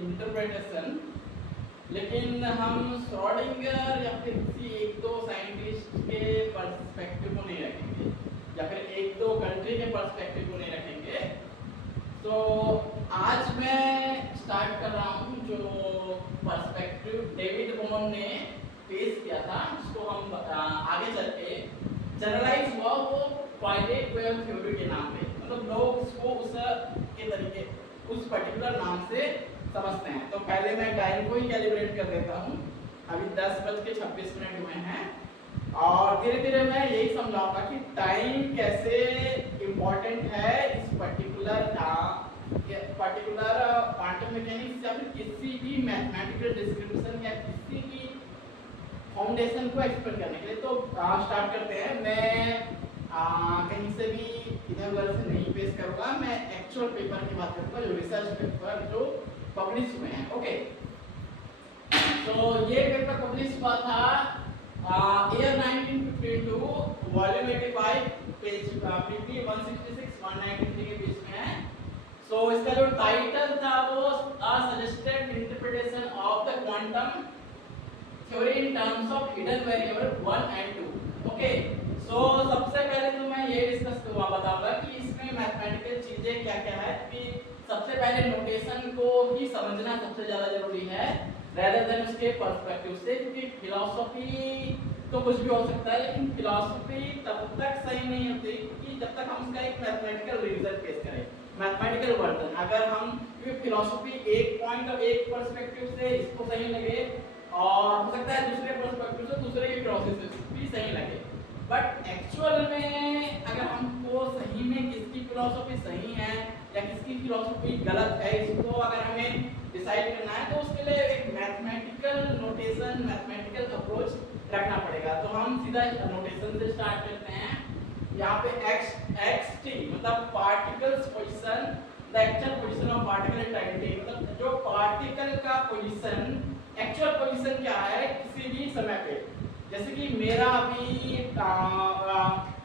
Interpretation, लेकिन हम Schrodinger या फिर किसी एक दो साइंटिस्ट के पर्सपेक्टिव को नहीं रखेंगे या फिर एक दो कंट्री के पर्सपेक्टिव को नहीं रखेंगे। तो आज मैं स्टार्ट कर रहा हूँ जो पर्सपेक्टिव डेविड बोन ने पेश किया था, जिसको हम आगे चल के जनरलाइज हुआ वो फाइनाइट वेव थ्योरी के नाम पे, मतलब लोग उसको उस के तरीके उस पर्टिकुलर नाम से समझते हैं। तो पहले मैं टाइम को ही कैलिब्रेट कर देता हूँ। अभी 10:26 हुए हैं और धीरे धीरे मैं यही समझाऊंगा कि टाइम कैसे इम्पोर्टेंट है इस पर्टिकुलर क्वांटम मैकेनिक्स या फिर किसी भी मैथमेटिकल डिस्क्रिप्शन या किसी भी फाउंडेशन को एक्सप्लेन करने के लिए। तो स्टार्ट करते हैं। मैं कहीं से भी इधर उधर से नहीं पेश करूंगा, मैं एक्चुअल पेपर की बात करूंगा, जो रिसर्च पेपर जो पब्लिश हुए हैं। ओके, तो ये पेपर पब्लिश हुआ था ईयर 1952, वॉल्यूम 85, पेज PP 166-193 के बीच में है। सो इसका जो टाइटल था वो uh suggested interpretation of the quantum theory in terms of hidden variable 1 and 2। Okay, so सबसे पहले तो मैं ये डिस्कस बताऊंगा कि इसमें मैथमेटिकल चीजें क्या क्या है। कि सबसे पहले नोटेशन को ही समझना सबसे ज्यादा जरूरी है रेदर देन उसके पर्सपेक्टिव से, क्योंकि फिलॉसफी तो कुछ भी हो सकता है लेकिन फिलॉसफी तब तक सही नहीं होती कि जब तक हम उसका एक मैथमेटिकल रिविजन पेश करें, मैथमेटिकल वर्जन। अगर हम फिलॉसफी एक पॉइंट और एक पर्सपेक्टिव से इसको सही लगे और हो सकता है दूसरे पर्सपेक्टिव से दूसरे की प्रोसेस भी सही लगे, बट एक्चुअल में अगर हमको सही में किसकी फिलॉसफी सही है या किसकी फिलॉसफी गलत है, इसको अगर हमें डिसाइड करना है तो उसके लिए एक मैथमेटिकल नोटेशन, मैथमेटिकल अप्रोच रखना पड़ेगा। तो हम सीधा नोटेशन से स्टार्ट करते हैं। यहाँ पे xt मतलब particles position, the actual position of particle at time t, मतलब जो पार्टिकल का पोजीशन, एक्चुअल पोजीशन क्या है किसी भी समय पे। जैसे कि मेरा अभी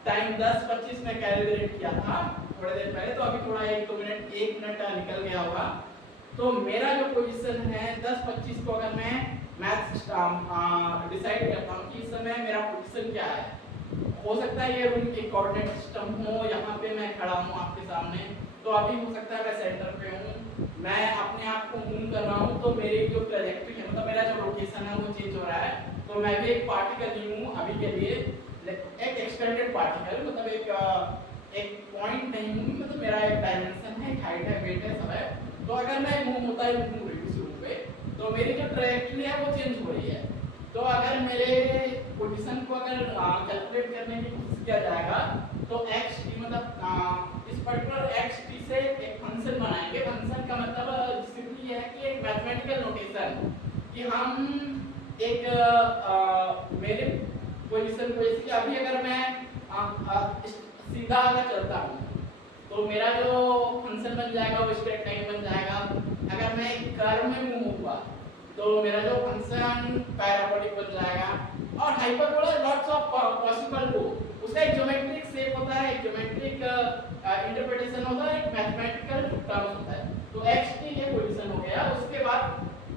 टाइम 10:25 में कैलकुलेट किया था थोड़ी देर पहले, तो अभी थोड़ा 1 मिनट निकल गया होगा। तो मेरा जो पोजीशन है 10:25 को अगर मैं मैथ्स डिसाइड करता हूँ कि इस समय मेरा पोजीशन क्या है, हो सकता है ये रूम के कोऑर्डिनेट सिस्टम हो, यहाँ पे मैं खड़ा हूँ आपके सामने, तो अभी हो सकता है मैं सेंटर पे हूँ, मैं अपने आप को मूव कर रहा हूँ, तो मेरी जो ट्रैजेक्टरी है मतलब मेरा जो लोकेशन है वो चेंज हो रहा है। तो मैं भी एक पार्टिकल ही हूँ अभी के लिए, एक एक्सटेंडेड पार्टिकल, मतलब एक पॉइंट नहीं हूँ, मतलब मेरा एक डायमेंशन है, हाइट है, वेट है, सब है। तो अगर मैं मूव होता है घूम रही हूँ इस रूम पे, तो मेरी जो ट्रैजेक्टरी है वो चेंज हो रही है। तो अगर मेरे पोजीशन को अगर कैलकुलेट करने की कोशिश किया जाएगा तो xt मतलब इस पर्टिकुलर xt से एक फंक्शन बनाएंगे। फंक्शन का मतलब सिंपली है कि एक मैथमेटिकल नोटेशन कि हम एक मेरे पोजीशन को, जैसे कि अभी अगर मैं सीधा अगर चलता हूँ तो मेरा जो फंक्शन बन जाएगा वो स्ट्रेट लाइन बन जाएगा। अगर मैं कर्व में मूव हुआ तो मेरा जो फंक्शन पैराबोलिक बन जाएगा। और हाइपरबोला लॉट्स ऑफ पॉसिबल वो उसका एक ज्योमेट्रिक शेप होता है, एक ज्योमेट्रिक इंटरप्रिटेशन होता है, एक मैथमेटिकल टर्म्स होता है। तो xt ये पोजीशन हो गया। उसके बाद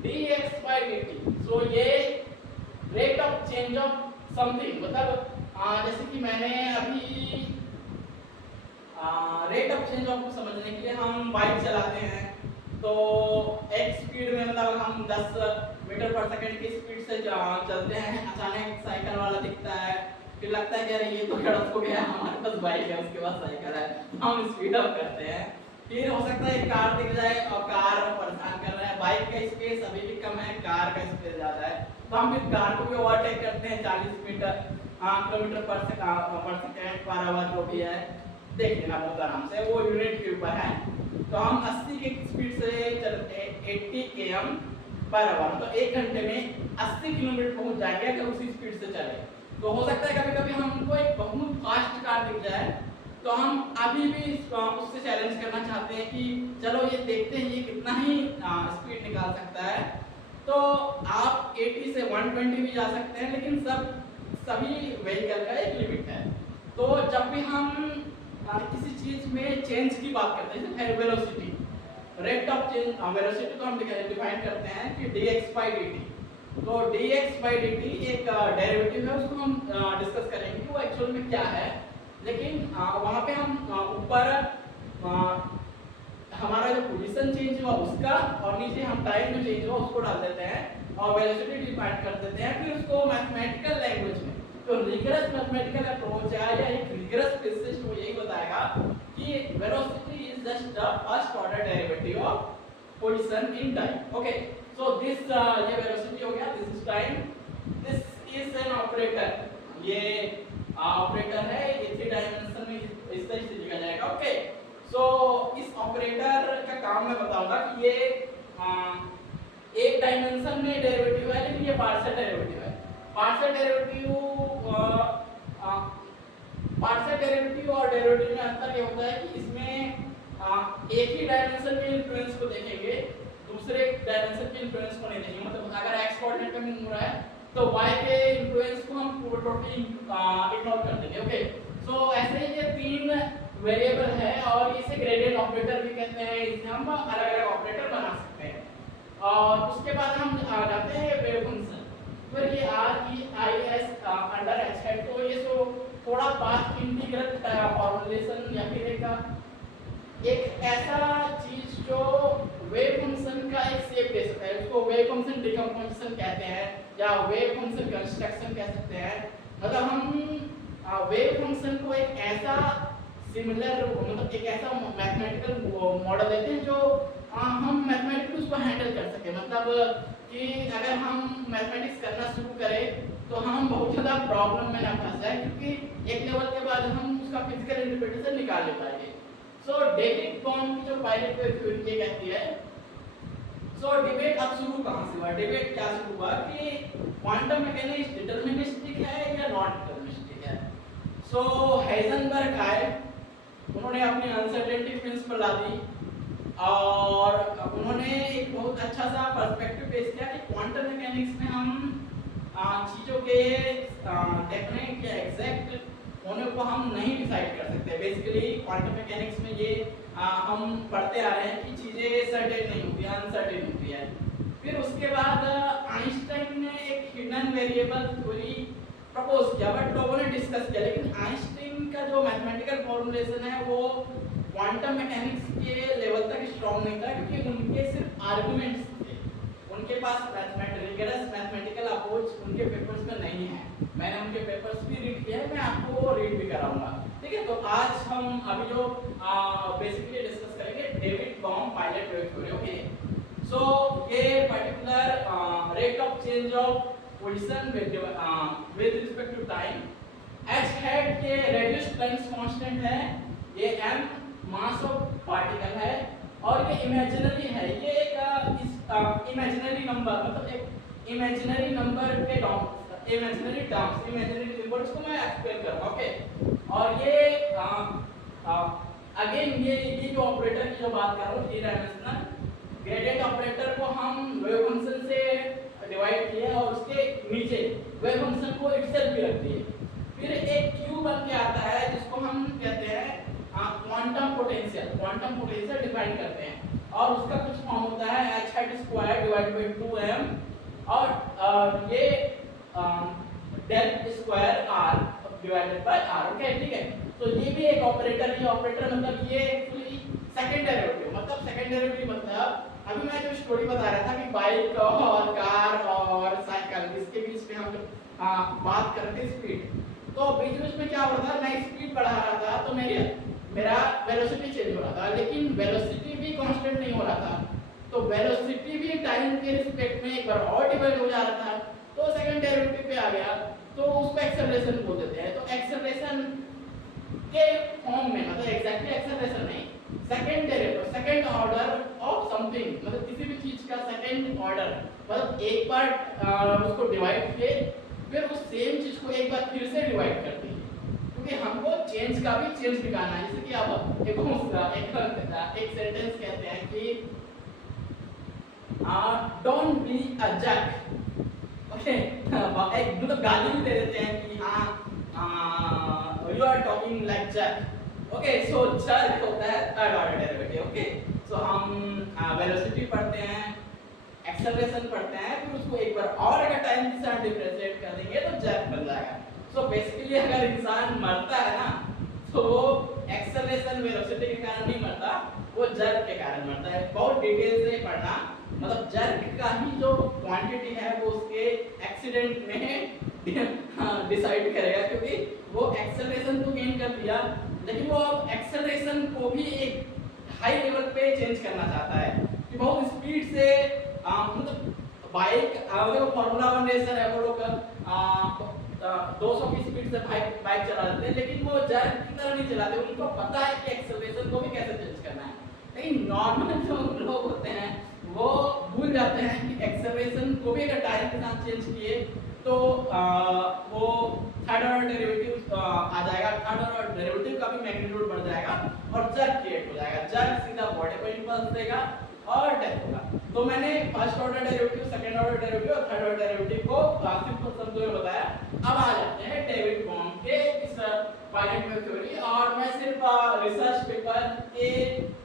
dx/dt, सो ये rate of change of something, मतलब जैसे कि मैंने अभी रेट ऑफ चेंज ऑफ को समझने के लिए हम बाइक चलाते हैं तो एक स्पीड में, मतलब हम 10 मीटर पर सेकंड की स्पीड से चलते हैं, अचानक साइकिल वाला दिखता है, फिर लगता है कि अरे ये तो गलत हो गया, हमारे पास बाइक है उसके पास साइकिल है, हम स्पीड अप करते हैं। फिर हो सकता है एक कार दिख जाए और कार परेशान कर रहा है, बाइक का स्पेस अभी भी कम है, कार का स्पेस ज़्यादा है, तो हम फिर कार को भी ओवरटेक करते हैं 40 किलोमीटर पर सेकंड पर आवर जो भी है, देख लेना बहुत आराम से, वो यूनिट के ऊपर है। तो हम 80 की स्पीड से चलते हैं 80 km पर आवर, तो 1 घंटे में 80 किलोमीटर पहुंच जाएंगे अगर उसी स्पीड से चले। तो हो सकता है कभी कभी हमको एक बहुत फास्ट कार दिख जाए तो हम अभी भी उससे चैलेंज करना चाहते हैं कि चलो ये देखते हैं ये कितना ही स्पीड निकाल सकता है। तो आप 80 से 120 भी जा सकते हैं, लेकिन सभी व्हीकल का एक लिमिट है। तो जब भी हम किसी चीज में चेंज की बात करते हैं जैसे velocity, rate of change velocity को हम डिफाइन करते हैं कि dx by dt। तो dx by dt एक डेरिवेटिव है, उसको हम डिस्कस करेंगे कि वो एक्चुअल में क्या है। लेकिन वहां पे हम ऊपर हमारा जो पोजीशन चेंज हुआ उसका और नीचे हम टाइम जो चेंज हुआ उसको डाल देते हैं और वेलोसिटी डिफाइन कर देते हैं। फिर उसको मैथमेटिकल लैंग्वेज में तो रिगरस मैथमेटिकल अप्रोच है या एक रिगरस फिजिसिस्ट वो यही बताएगा कि velocity is just the first order derivative of position in time. Okay, so this ये वेलोसिटी हो गया, this is time, this is an operator, ये ऑपरेटर है, ये 3 डायमेंशन में इस तरीके से लिखा जाएगा। ओके, सो इस ऑपरेटर का काम मैं बताऊंगा कि ये एक डायमेंशन में डेरिवेटिव है, लेकिन ये पार्शियल डेरिवेटिव है। पार्शियल डेरिवेटिव और डेरिवेटिव में अंतर ये होता है कि इसमें एक ही डायमेंशन के इन्फ्लुएंस को देखेंगे, दूसरे डायमेंशन के इन्फ्लुएंस को नहीं देखेंगे। मतलब अगर x कोऑर्डिनेट में मूव हो रहा है तो y के इन्फ्लुएंस को हम टोटली इग्नोर कर देंगे। ओके, सो ऐसे ही ये 3 वेरिएबल है और इसे ग्रेडियंट ऑपरेटर भी कहते हैं, इसे हम अलग-अलग ऑपरेटर बना सकते हैं। और उसके बाद हम आ जाते हैं वेव फंक्शन। फिर ये r/e/s अंडर h है, तो ये तो थोड़ा पाथ इंटीग्रल फॉर्मूलेशन या फिर एक ऐसा चीज जो वेव फंक्शन का एक शेप दे सकता है, उसको वेव फंक्शन डिकम्पोजिशन कहते हैं या वेव फंक्शन कंस्ट्रक्शन कह सकते हैं। मतलब हम वेव फंक्शन को एक ऐसा सिमिलर मतलब एक ऐसा मैथमेटिकल मॉडल देते हैं जो हम मैथमेटिक्स उसको हैंडल कर सके। मतलब कि अगर हम मैथमेटिक्स करना शुरू करें तो हम बहुत ज़्यादा प्रॉब्लम में ना फंस जाए, क्योंकि एक लेवल के बाद हम उसका फिजिकल इंटरप्रिटेशन निकाल ले पाएंगे। सो डेविड बॉर्न की जो पायलट वेव थ्योरी ये कहती है। सो डिबेट अब शुरू कहाँ से हुआ? डिबेट क्या शुरू हुआ कि क्वांटम मैकेनिक्स डिटरमिनिस्टिक है या नॉन डिटरमिनिस्टिक है। सो हाइजेनबर्ग आए, उन्होंने अपनी अनसर्टेनिटी प्रिंसिपल ला दी और उन्होंने एक बहुत अच्छा सा पर्सपेक्टिव पेश किया कि क्वांटम मैकेनिक्स में हम चीज़ों के डेफिनेट या एग्जैक्ट होने को हम नहीं डिसाइड कर सकते। बेसिकली क्वांटम मैकेनिक्स में ये हम पढ़ते आ रहे हैं कि चीज़ें सर्टेन नहीं होती, अनसर्टेन होती है। फिर उसके बाद आइंस्टाइन ने एक हिडन वेरिएबल थ्योरी प्रपोज किया, बट लोगों ने डिस्कस किया, लेकिन आइंस्टाइन का जो मैथमेटिकल फॉर्मुलेशन है वो क्वांटम मैकेनिक्स के लेवल तक स्ट्रॉन्ग नहीं था, क्योंकि उनके सिर्फ आर्गुमेंट्स थे, उनके पास रिगरस मैथमेटिकल अप्रोच उनके पेपर्स में नहीं है। मैंने उनके पेपर्स भी रीड किए हैं, मैं आपको रीड भी कराऊंगा। ठीक है, तो आज हम अभी जो बेसिकली डिस्कस करेंगे David Bohm pilot wave theory. Okay, so ये particular rate of change of position with respect to time, h head के रेड्यूस्ड लेंथ कांस्टेंट है, ये m मास ऑफ पार्टिकल है और ये इमेजिनरी है। ये एक इमेजिनरी नंबर, मतलब एक इमेजिनरी नंबर के terms, imaginary terms, imaginary symbols को मैं एक्सप्लेन करूंगा। ओके, और ये अगेन ये जो ऑपरेटर की जो बात कर रहा हूँ, 3 डायमेंशनल ग्रेडियंट ऑपरेटर को हम वेव फंक्शन से डिवाइड किए और उसके नीचे वेव फंक्शन को इटसेल्फ भी रख दिए। फिर एक क्यू बन के आता है जिसको हम कहते हैं क्वांटम पोटेंशियल डिफाइन करते हैं और उसका कुछ फॉर्म होता है h head square divided by 2m और ये del square r divided by r। Okay, ठीक है, तो ये भी एक ऑपरेटर है। ऑपरेटर मतलब ये एक्चुअली सेकंड डेरिवेटिव, मतलब सेकंड डेरिवेटिव मतलब अभी मैं जो स्टोरी बता रहा था कि बाइक और कार और साइकिल इसके बीच में हम बात करते स्पीड, तो बीच में क्या हो रहा था, मैं स्पीड बढ़ा रहा था तो मेरा वेलोसिटी चेंज हो रहा था, लेकिन वेलोसिटी भी कांस्टेंट नहीं हो रहा था, तो वेलोसिटी भी टाइम के रिस्पेक्ट में एक बार और डिवाइड हो जा रहा था, तो सेकंड डेरिवेटिव पे आ गया, तो उसको एक्सेलरेशन बोल देते हैं। तो एक्सेलरेशन के फॉर्म में, मतलब एग्जैक्टली एक्सेलरेशन नहीं, second derivative, second order of something, मतलब किसी भी चीज का सेकंड ऑर्डर, मतलब एक बार उसको डिवाइड किए फिर उस सेम चीज को एक बार फिर से डिवाइड कर दी, क्योंकि हमको चेंज का भी चेंज दिखाना है। जैसे कि आप एक सेंटेंस कहते हैं कि don't be a jack. Okay, एक मतलब गाली भी दे देते हैं कि you are talking like jack. Okay, so jack होता है third order derivative. Okay, so हम वेलोसिटी पढ़ते हैं, एक्सेलरेशन पढ़ते हैं, फिर उसको एक बार और अगर टाइम के साथ डिफरेंशिएट कर देंगे तो जेट बन जाएगा। सो बेसिकली अगर इंसान मरता है ना तो वो एक्सेलरेशन वेलोसिटी के कारण नहीं मरता, वो जर्क के कारण मरता है। बहुत डिटेल से पढ़ना, मतलब जर्क का ही जो क्वांटिटी है वो उसके एक्सीडेंट में डिसाइड करेगा, क्योंकि वो एक्सेलरेशन तो गेन कर लिया लेकिन वो अब एक्सेलरेशन को भी एक हाई लेवल पे चेंज करना चाहता है कि बहुत स्पीड से मतलब बाइक अगर फार्मूला 1 रेसर है वो लोग 200 की स्पीड से बाइक चला लेते हैं, लेकिन वो जर्क की तरह नहीं चलाते, उनको पता है कि एक्सेलरेशन को भी कैसे चेंज करना है। लेकिन नॉर्मल जो लोग होते हैं वो भूल जाते हैं कि एक्सेलरेशन को भी अगर टाइम के साथ चेंज किए तो वो थर्ड ऑर्डर डेरिवेटिव आ जाएगा, थर्ड ऑर्डर डेरिवेटिव का भी मैग्नीट्यूड बढ़ जाएगा और जर्क क्रिएट हो जाएगा। जर्क सीधा बॉडी को इंपल्स देगा और डेथ होगा। तो मैंने first order derivative, second order derivative और थर्ड ऑर्डर डेरिवेटिव को सिंपल शब्दों में बताया। अब आ जाते हैं डेविड बॉम के इस फाइनाइट वेव थ्योरी, और मैं सिर्फ रिसर्च पेपर के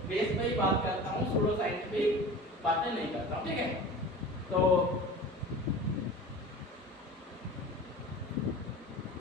बेस पे ही बात करता हूँ, सूडो साइंटिफिक बातें नहीं करता हूँ, ठीक है। तो